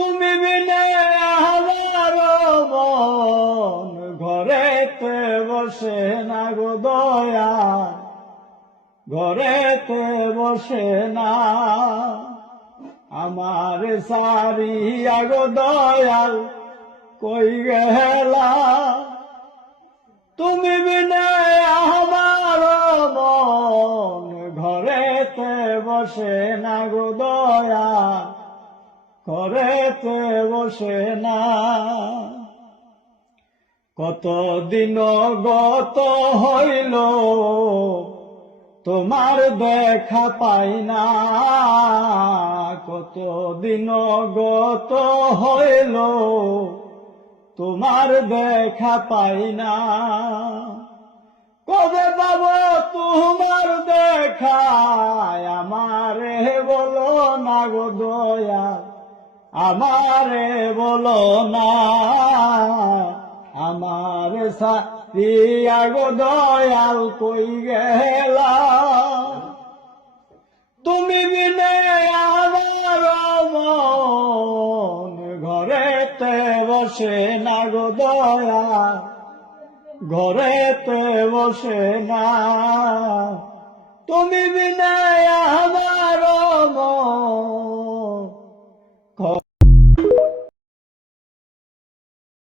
তুমি বিনে আমার মন ঘরেতে বসে না গো দয়া, ঘরেতে বসে না। আমার সারিয়া গো দয়াল কই গেলা, তুমি বিনে আমার মন ঘরেতে বসে না গো দয়া, ঘরেতে বসে না। কতদিন গত হইল তোমার দেখা পাই না, কতদিন গত হইল তোমার দেখা পাই না। কবে পাবো তোমার দেখা আমারে বলো না গো দয়া, আমারে বলো না। আমার সারিয়া গো দয়াল কই গেলা, তুমি বিনে আমার মন ঘরেতে বসে না গো দয়া, ঘরেতে বসে না। তুমি বিনে